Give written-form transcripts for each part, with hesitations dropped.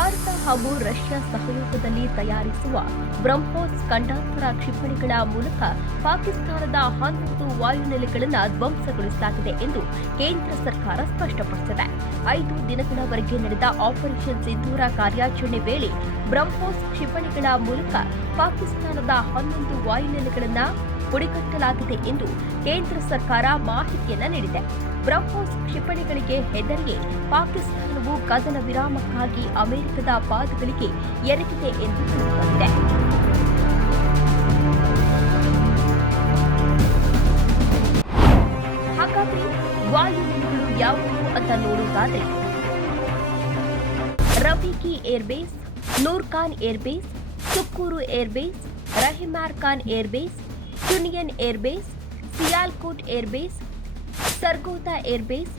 ಭಾರತ ಹಾಗೂ ರಷ್ಯಾ ಸಹಯೋಗದಲ್ಲಿ ತಯಾರಿಸುವ ಬ್ರಹ್ಮೋಸ್ ಖಂಡಾಂತರ ಕ್ಷಿಪಣಿಗಳ ಮೂಲಕ ಪಾಕಿಸ್ತಾನದ 11 ವಾಯುನೆಲೆಗಳನ್ನು ಧ್ವಂಸಗೊಳಿಸಲಾಗಿದೆ ಎಂದು ಕೇಂದ್ರ ಸರ್ಕಾರ ಸ್ಪಷ್ಟಪಡಿಸಿದೆ. 5 ದಿನಗಳವರೆಗೆ ನಡೆದ ಆಪರೇಷನ್ ಸಿಂಧೂರ ಕಾರ್ಯಾಚರಣೆ ವೇಳೆ ಬ್ರಹ್ಮೋಸ್ ಕ್ಷಿಪಣಿಗಳ ಮೂಲಕ ಪಾಕಿಸ್ತಾನದ 11 ವಾಯುನೆಲೆಗಳನ್ನು ಪುಡಿಗಟ್ಟಲಾಗಿದೆ ಎಂದು ಕೇಂದ್ರ ಸರ್ಕಾರ ಮಾಹಿತಿಯನ್ನು ನೀಡಿದೆ. ಬ್ರಹ್ಮೋಸ್ ಕ್ಷಿಪಣಿಗಳಿಗೆ ಹೆದರಿಯೇ ಪಾಕಿಸ್ತಾನವು ಕದನ ವಿರಾಮಕ್ಕಾಗಿ ಅಮೆರಿಕದ ಪಾದಗಳಿಗೆ ಎರಗಿದೆ ಎಂದು ತಿಳಿದುಬಂದಿದೆ. ಹಾಗಾದರೆ ವಾಯುನೆಲೆಗಳು ಯಾವುವು ಅಂತ ನೋಡುವುದಾದರೆ ರಫೀಕಿ airbase, ನೂರ್ಖಾನ್ airbase, ಸುಕ್ಕೂರು airbase, ರಹಿಮಾರ್ Khan airbase, ಚುನಿಯನ್ airbase, Sialkot airbase, ಸರ್ಗೋತಾ airbase,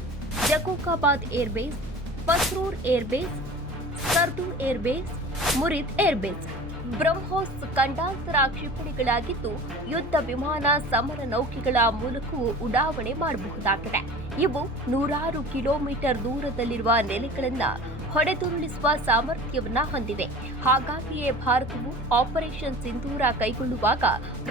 ಜಕೋಕಾಬಾದ್ airbase, ಪಸ್ರೂರ್ airbase, ಸ್ಕರ್ದು airbase, ಮುರಿದ್ airbase. BrahMos ಖಂಡಾಂತರ ಕ್ಷಿಪಣಿಗಳಾಗಿದ್ದು ಯುದ್ಧ ವಿಮಾನ ಸಮರ ನೌಕೆಗಳ ಮೂಲಕವೂ ಉಡಾವಣೆ ಮಾಡಬಹುದಾಗಿದೆ. ಇವು 100 ಕಿಲೋಮೀಟರ್ ದೂರದಲ್ಲಿರುವ ನೆಲೆಗಳನ್ನು ಹೊಡೆದುರುಳಿಸುವ ಸಾಮರ್ಥ್ಯವನ್ನ ಹೊಂದಿವೆ. ಹಾಗಾಗಿಯೇ ಭಾರತವು ಆಪರೇಷನ್ ಸಿಂಧೂರ ಕೈಗೊಳ್ಳುವಾಗ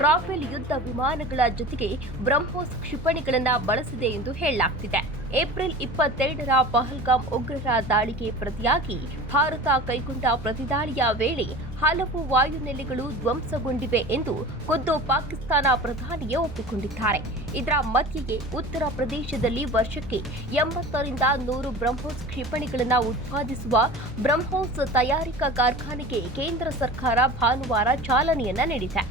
ರಾಫೆಲ್ ಯುದ್ಧ ವಿಮಾನಗಳ ಜೊತೆಗೆ ಬ್ರಹ್ಮೋಸ್ ಕ್ಷಿಪಣಿಗಳನ್ನು ಬಳಸಿದೆ ಎಂದು ಹೇಳಲಾಗ್ತಿದೆ. ಏಪ್ರಿಲ್ 22ರ ಪಹಲ್ಗಾಮ್ ಉಗ್ರರ ದಾಳಿಗೆ ಪ್ರತಿಯಾಗಿ ಭಾರತ ಕೈಗೊಂಡ ಪ್ರತಿದಾಳಿಯ ವೇಳೆ ಹಲವು ವಾಯುನೆಲೆಗಳು ಧ್ವಂಸಗೊಂಡಿವೆ ಎಂದು ಖುದ್ದು ಪಾಕಿಸ್ತಾನ ಪ್ರಧಾನಿಯೇ ಒಪ್ಪಿಕೊಂಡಿದ್ದಾರೆ. ಇದರ ಮಧ್ಯೆಯೇ ಉತ್ತರ ಪ್ರದೇಶದಲ್ಲಿ ವರ್ಷಕ್ಕೆ 80ರಿಂದ 100 ಬ್ರಹ್ಮೋಸ್ ಕ್ಷಿಪಣಿಗಳನ್ನು ಉತ್ಪಾದಿಸುವ ಬ್ರಹ್ಮೋಸ್ ತಯಾರಿಕಾ ಕಾರ್ಖಾನೆಗೆ ಕೇಂದ್ರ ಸರ್ಕಾರ ಭಾನುವಾರ ಚಾಲನೆಯನ್ನ ನೀಡಿದೆ.